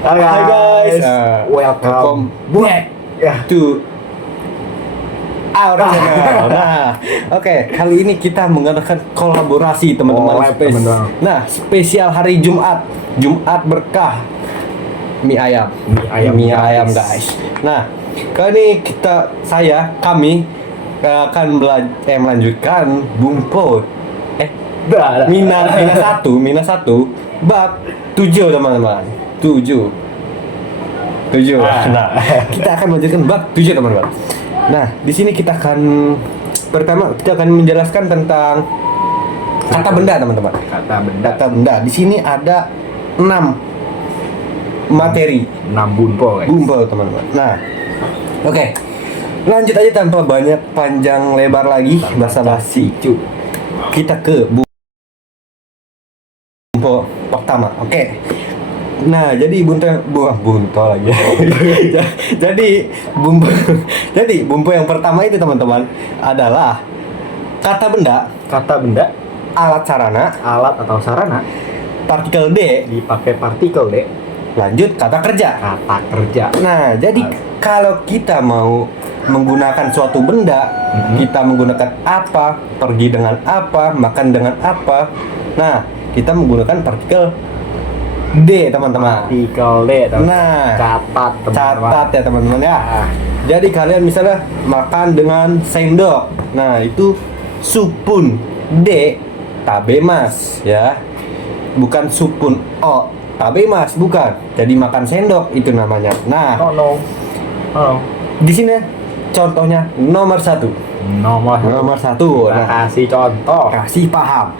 Hai guys, welcome back ya. to our channel. Nah, oke, kali ini kita mengadakan kolaborasi teman-teman. Collab, teman-teman. Nah, spesial hari Jumat, Jumat berkah mie ayam, Mie ayam gratis. guys. Nah, kali ini kami akan melanjutkan Bumpo. Mina satu, bab 7 teman-teman. 7. Nah, kita akan melanjutkan bab 7 teman-teman. Nah, di sini kita akan menjelaskan tentang kata benda teman-teman. Kata benda. Di sini ada 6 materi. 6 bumpo guys. Bumpo teman-teman. Nah, oke. Lanjut aja tanpa banyak panjang lebar lagi basa-basi. Kita ke bumpo pertama. Oke. Nah, jadi bunto lagi. jadi bumpo yang pertama itu teman-teman adalah kata benda, alat atau sarana, partikel D, Dipakai partikel D. lanjut kata kerja. Nah, jadi kalau kita mau menggunakan suatu benda, kita menggunakan apa, pergi dengan apa, makan dengan apa. Nah, kita menggunakan partikel D, teman-teman. Partikel D. Nah, catat ya teman-teman ya. Jadi kalian misalnya makan dengan sendok. Nah, itu supun D tabemas ya. Bukan supun O tabemas, bukan. Jadi makan sendok itu namanya. Nah, di sini contohnya nomor 1. Nomor 1. Nah, kasih contoh. kasih paham.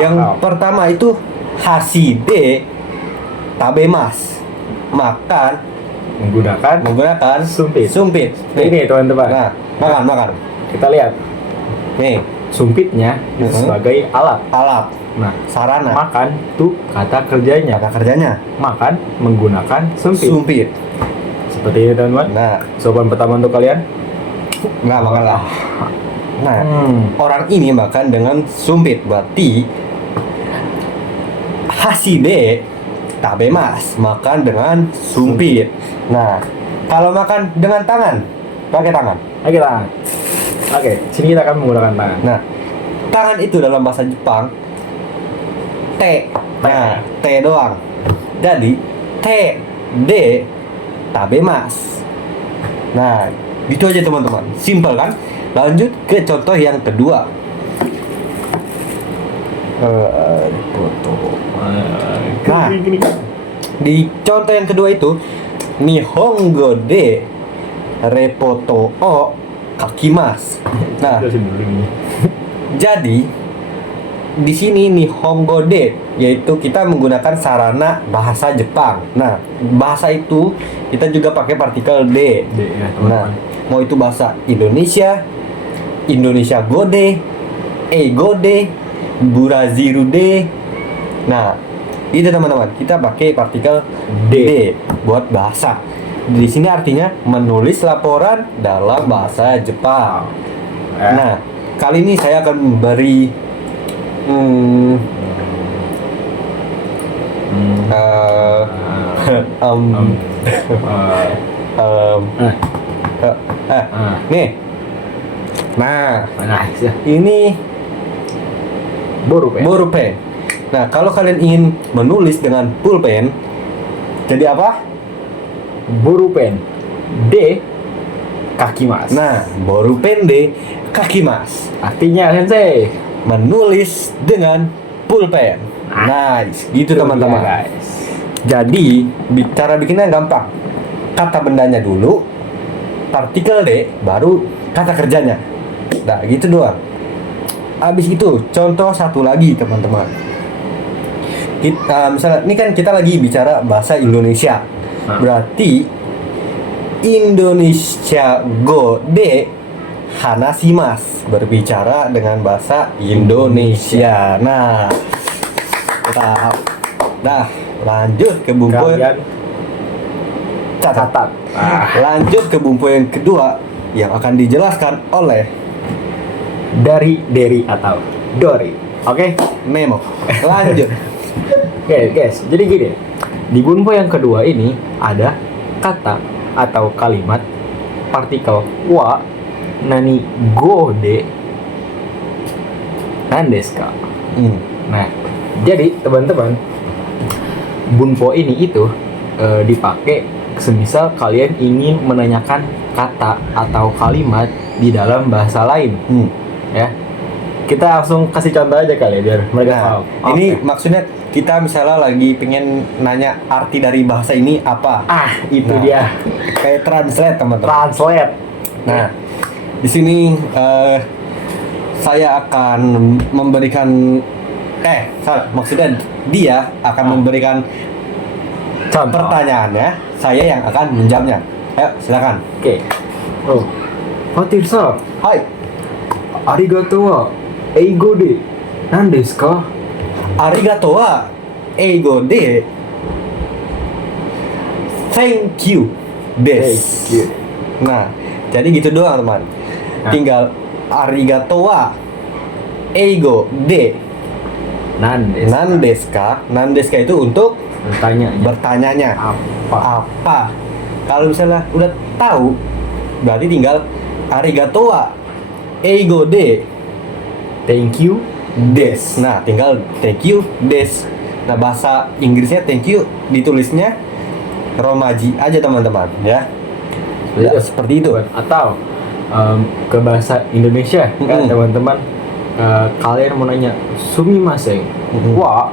Yang pertama itu haside tabemas, makan Menggunakan sumpit. Ini teman-teman. Nah, makan. Kita lihat Nih, sumpitnya itu sebagai alat. Nah, sarana. makan tuh kata kerjanya. Makan menggunakan Sumpit. Seperti ini teman-teman. Nah, Jawaban pertama untuk kalian. nggak makan lah. Nah, orang ini makan dengan sumpit, berarti haside tabemas, makan dengan sumpit. Nah, kalau makan dengan tangan, pakai tangan. Oke, sini kita akan menggunakan tangan. Nah, tangan itu dalam bahasa Jepang te. Nah, te doang. Jadi te de tabemas. Nah, gitu aja teman-teman. Simple kan? Lanjut ke contoh yang kedua. Nah, di contoh yang kedua itu Nihongo de repoto o kakimas. Nah, jadi di sini Nihongo de yaitu kita menggunakan sarana bahasa Jepang. Nah, bahasa itu kita juga pakai partikel D. Ya, Nah, mau itu bahasa Indonesia Gode, Gode, Buraziru de. Nah, itu teman-teman, kita pakai partikel D buat bahasa. Di sini artinya menulis laporan dalam bahasa Jepang. Nah, kali ini saya akan memberi nih. Nah, ini borupen. Nah, kalau kalian ingin menulis dengan pulpen, jadi apa? Borupen D kakimas. Nah, borupen D kakimas. Artinya sensei menulis dengan pulpen. Nice, gitu teman-teman. Guys. Jadi, cara bikinnya gampang. Kata bendanya dulu, partikel D, baru kata kerjanya. Nah, gitu doang. Habis itu, contoh satu lagi teman-teman. Kita misalnya, ini kan kita lagi bicara bahasa Indonesia. Berarti Indonesia Gode Hanasimas, berbicara dengan bahasa Indonesia. Nah, lanjut ke bumbu. Catat. Lanjut ke bumbu yang kedua yang akan dijelaskan oleh Deri atau Dori. Oke, Memo. Lanjut. Oke, guys. Jadi gini. Di bunpo yang kedua ini ada kata atau kalimat partikel wa nani go de nandesu ka. Nah, jadi teman-teman, bunpo ini itu dipakai semisal kalian ingin menanyakan kata atau kalimat di dalam bahasa lain. Ya. Kita langsung kasih contoh aja kali ya, biar mereka paham. Ini maksudnya kita misalnya lagi pengen nanya arti dari bahasa ini apa. Itu dia. Kayak translate teman-teman. Translate. Nah, di sini saya akan memberikan maksudnya dia akan memberikan Contoh. pertanyaannya, saya yang akan menjawabnya. Ayo, silakan. Oke. Fatir-san, Hai. arigato wa eigo de nandesu ka? Arigato wa eigo de thank you Thank you. Nah, jadi gitu doang teman. Tinggal arigato wa eigo de nandesu ka. Nandesu ka itu untuk bertanyanya apa. Kalau misalnya udah tahu, berarti tinggal arigato wa eigo de Thank you. des. Nah, tinggal thank you des. Nah, bahasa Inggrisnya thank you ditulisnya romaji aja teman-teman ya. Ya, seperti itu. Atau ke bahasa Indonesia kan teman-teman, kalian mau nanya sumimasen wa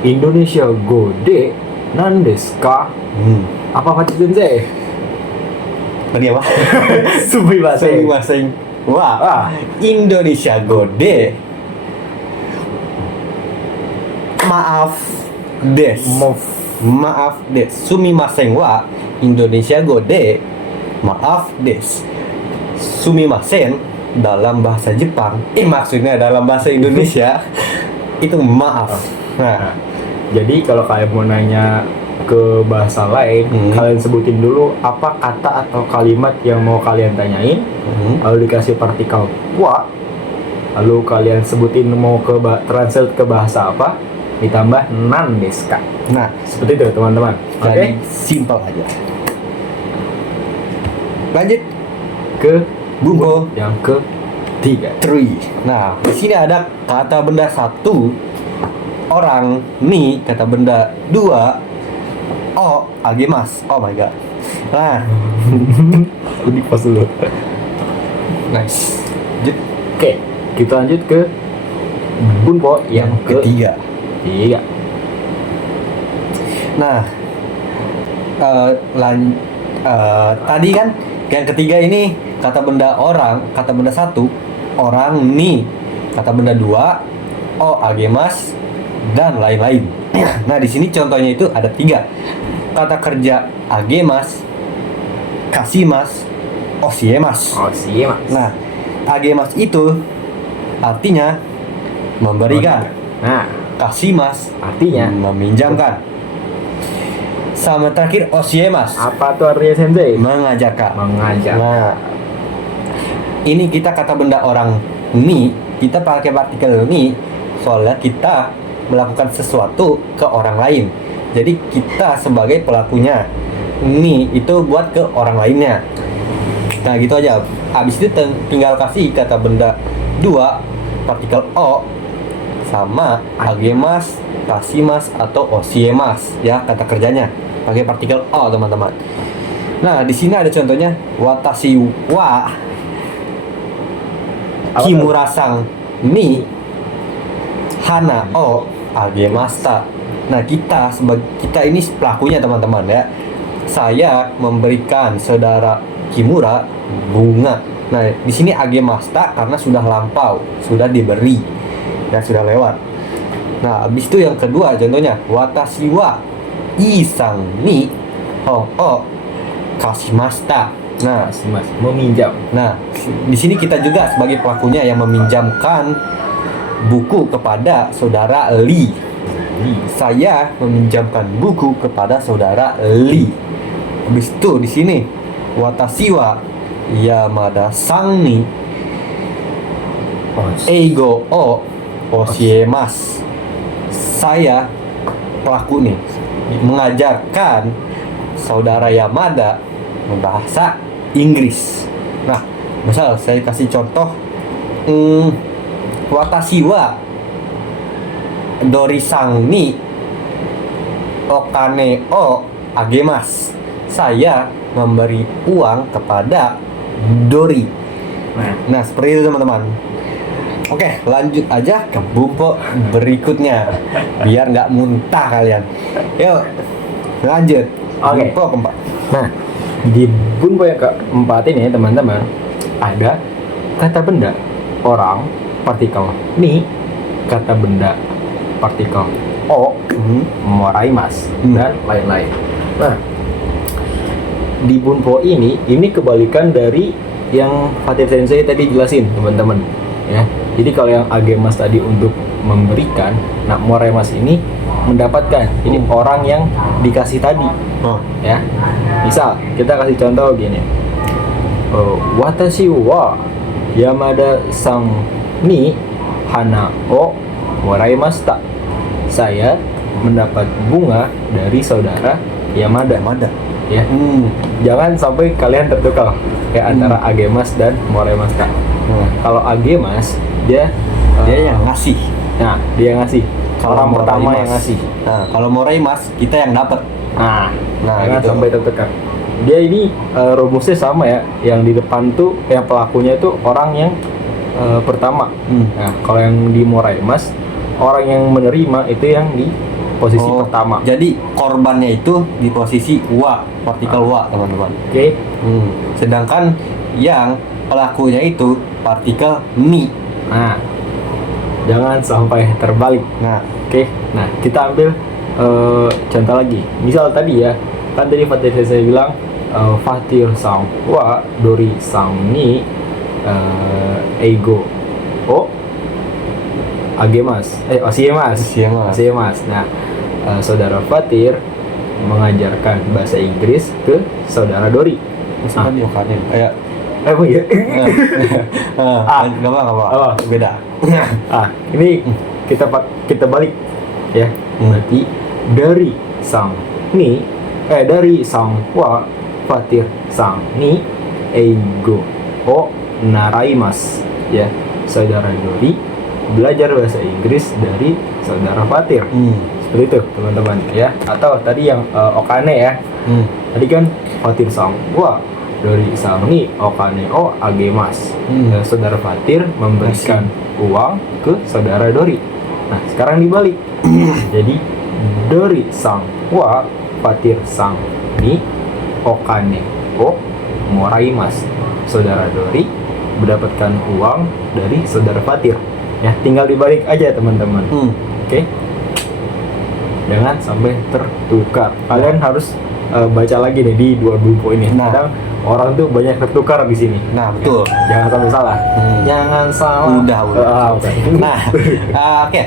Indonesia go de nandesu ka? Apa Pak Sensei? Tadi apa? Sumimasen. Wah, Indonesia gode. Maaf des. Maaf des. Sumimasen wa Indonesia gode. Maaf des. Sumimasen dalam bahasa Jepang, maksudnya dalam bahasa Indonesia itu maaf. Nah, jadi kalau kalian mau nanya ke bahasa lain, kalian sebutin dulu apa kata atau kalimat yang mau kalian tanyain, lalu dikasih partikel wa, lalu kalian sebutin mau ke translate ke bahasa apa, ditambah nandesu ka. Nah, seperti itu teman-teman. Oke, simple aja. Lanjut ke bunpo yang ketiga. 3. Nah, di sini ada kata benda 1 orang, ni kata benda 2 agemas. Oh my god. Nah, Unik pas dulu. nice. Oke, kita lanjut ke bunpo yang Ketiga. Nah, tadi kan yang ketiga ini kata benda orang, kata benda 1 orang, ni kata benda 2 agemas dan lain-lain. Nah, di sini contohnya itu ada 3 kata kerja: agemas, kasimas, osiemas. Nah, agemas itu artinya memberikan. Nah, Kasimas artinya meminjamkan. Sama terakhir osiemas. apa tuh artinya Sensei? Mengajarkan. Mengajar. Nah, ini kita kata benda orang ni, kita pakai partikel ni soalnya kita melakukan sesuatu ke orang lain. Jadi kita sebagai pelakunya. Ni itu buat ke orang lainnya. Nah, gitu aja. Habis itu tinggal kasih kata benda 2 partikel o sama agemas, kasimas atau osiemas ya, kata kerjanya pakai partikel o teman-teman. Nah, di sini ada contohnya watashi wa kimurasang ni hana o agemasta. Nah, kita ini pelakunya teman-teman ya. Saya memberikan saudara Kimura bunga. Nah, di sini agemasta karena sudah lampau, sudah diberi, ya sudah lewat. Nah, habis itu yang kedua contohnya watashi wa isang ni hong o kashimashita. Nah, meminjam. Nah, di sini kita juga sebagai pelakunya yang meminjamkan buku kepada saudara Li. Saya meminjamkan buku kepada saudara Li. Habis itu di sini watashi wa Yamada sang ni eigo o osiemas. Saya pelaku nih, mengajarkan saudara Yamada bahasa Inggris. Nah, misal saya kasih contoh, watashi wa dorisang ni okane o agemasu. Saya memberi uang kepada Dori. Nah, seperti itu teman-teman. Oke, lanjut aja ke bunpo berikutnya biar nggak muntah kalian. Yuk, lanjut. Oke. Bunpo keempat. Nah, di bunpo yang keempat ini teman-teman ada kata benda, orang, partikel ni, kata benda, partikel o, moraimasu, dan lain-lain. Nah, di bunpo ini kebalikan dari yang Fatir Sensei tadi jelasin teman-teman ya. Jadi kalau yang agemasu tadi untuk memberikan, nah moraimasu ini mendapatkan. Ini orang yang dikasih tadi ya. Misal kita kasih contoh gini, watashi wa Yamada sang ni hana o moraimashita. Saya mendapat bunga dari saudara Yamada. Ya. Jangan sampai kalian tertukar kayak antara agemasu dan moraimasu. Kalau agemasu dia yang ngasih. Nah, dia ngasih. Kalau Orang pertama moraimasu yang ngasih. Nah, kalau moraimasu kita yang dapat. Nah, jangan gitu. sampai tertukar. Dia ini rumusnya sama ya. Yang di depan tuh yang pelakunya itu orang yang pertama. Nah, kalau yang di moraimasu orang yang menerima itu yang di posisi pertama. Jadi korbannya itu di posisi wa, partikel wa, teman-teman. Oke. Sedangkan yang pelakunya itu partikel ni. Nah, jangan sampai terbalik. Nah, Oke. Nah, kita ambil contoh lagi. Misal tadi ya, kan tadi Fatir saya bilang Fatir sang wa Dori sang ni ego o agemasu. Osiemas. Nah, saudara Fatir mengajarkan bahasa Inggris ke saudara Dori. misalkan di okane. Iya. Nggak apa. Beda. Ini kita balik ya. Berarti dari sang ni dari sang wa Fatir sang ni ego o naraimasu ya. Saudara Dori belajar bahasa Inggris dari saudara Fatir. Seperti itu teman-teman ya. Atau tadi yang okane ya. Tadi kan Fatir sang wa Dori sang ni okane o agemasu. Saudara Fatir memberikan uang ke saudara Dori. Nah, sekarang dibalik. Jadi Dori sang wa Fatir sang ni okane o moraimasu. Saudara Dori mendapatkan uang dari saudara Fatir. Ya, tinggal dibalik aja teman-teman. Oke. Jangan sampai tertukar. Kalian harus baca lagi nih di dua buku ini. Kadang orang tuh banyak tertukar di sini. Nah, betul. Ya, jangan sampai salah. Jangan salah. Udah. Nah, oke.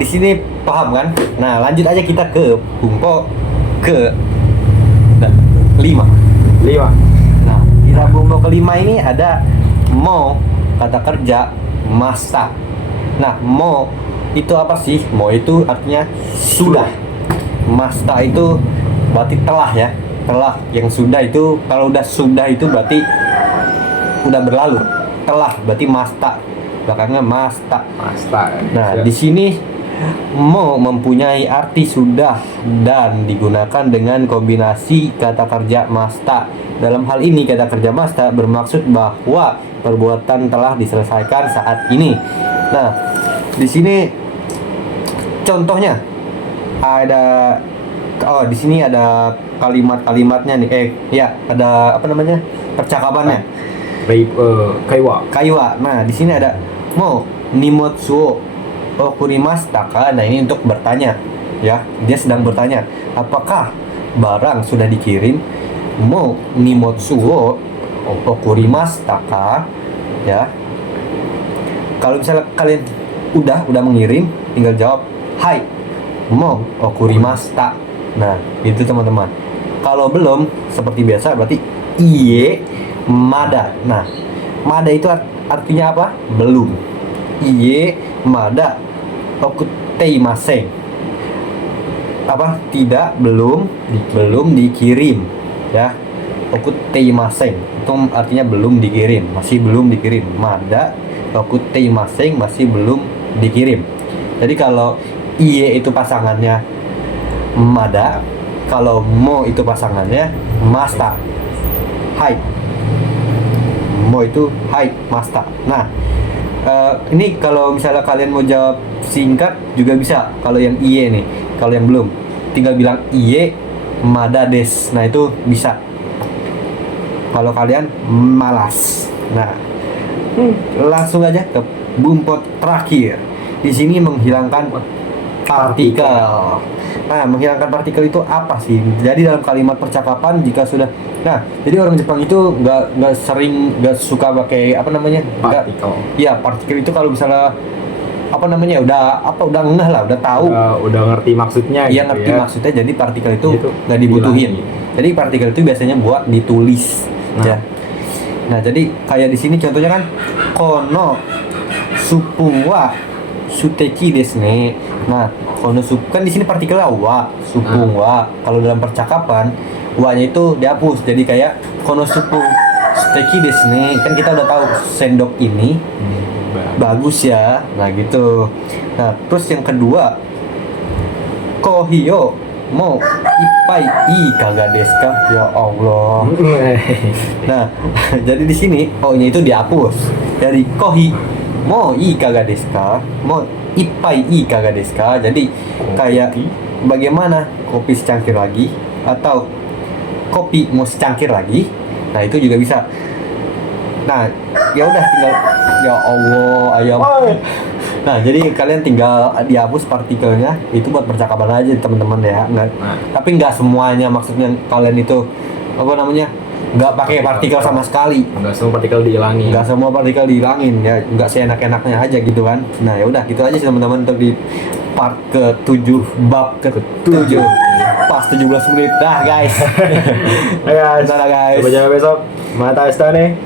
Di sini paham kan? Nah, lanjut aja kita ke bumpo ke 5. Nah, kita bumpo kelima ini ada mo, kata kerja masta. Nah, mo itu apa sih? Mo itu artinya sudah. Masta itu berarti telah ya. Telah yang sudah itu, kalau udah sudah itu berarti udah berlalu. Telah berarti masta. Belakangnya masta. Nah, di sini mo mempunyai arti sudah dan digunakan dengan kombinasi kata kerja masta. Dalam hal ini kata kerja masta bermaksud bahwa perbuatan telah diselesaikan saat ini. Nah, di sini contohnya ada di sini ada kalimat-kalimatnya nih. Ada apa namanya? Percakapannya. Kaiwa. Nah, di sini ada mo nimotsu okurimashita ka. Nah, ini untuk bertanya ya. Dia sedang bertanya, apakah barang sudah dikirim? Mo nimotsu okurimashita ka ya. Kalau misalnya kalian udah mengirim, tinggal jawab hai mo okurimashita. Nah, itu teman-teman. Kalau belum, seperti biasa berarti iye mada. Nah, mada itu artinya apa? Belum. Iye mada okuteimasen. belum dikirim ya. Okuteimaseng itu artinya belum dikirim, masih belum dikirim. Mada okuteimaseng masih belum dikirim. Jadi kalau iye itu pasangannya mada, kalau mo itu pasangannya masta. Hai. Mo itu hai masta. Nah, ini kalau misalnya kalian mau jawab singkat juga bisa. Kalau yang iye nih, kalau yang belum tinggal bilang iye mada des. Nah, itu bisa. Kalau kalian malas. Nah, langsung aja ke bumpot terakhir. Di sini menghilangkan partikel. Nah, menghilangkan partikel itu apa sih? Jadi dalam kalimat percakapan jika sudah, nah, jadi orang Jepang itu nggak suka pakai apa namanya? Partikel. Iya, partikel itu kalau misalnya apa namanya udah ngeh lah, udah tahu, udah ngerti maksudnya. Iya, gitu ngerti ya. maksudnya. Jadi partikel itu nggak dibutuhin. Jadi partikel itu biasanya buat ditulis. Ya. Nah, jadi kayak di sini contohnya kan kono supun wa suteki desu ne. Nah, kono kan di sini partikel wa, supun wa. Kalau dalam percakapan wa-nya itu dihapus. Jadi kayak kono supun suteki desu ne. Kan kita udah tahu sendok ini bagus ya. Nah, gitu. Nah, terus yang kedua, kohiyo mau ipai ikaga desu ka? Ya Allah. Nah, jadi di sini o-nya itu dihapus. Dari kohi mau ikaga desu ka? Mau ipai ikaga desu ka? Jadi kayak bagaimana kopi secangkir lagi atau kopi mau secangkir lagi. Nah, itu juga bisa. Nah, ya udah tinggal ya Allah ayam. Nah, jadi kalian tinggal dihapus partikelnya, itu buat percakapan aja teman-teman ya. Tapi nggak semuanya, maksudnya kalian itu apa namanya nggak pakai partikel sama sekali. Nggak semua partikel dihilangin. Nggak semua partikel dihilangin ya, nggak seenak-enaknya aja gitu kan. Nah, ya udah gitu aja sih teman-teman untuk di part ke-7, bab ke-7. Pas 17 menit dah guys. Guys. Udah lah guys. Sampai jumpa besok. Mata nih.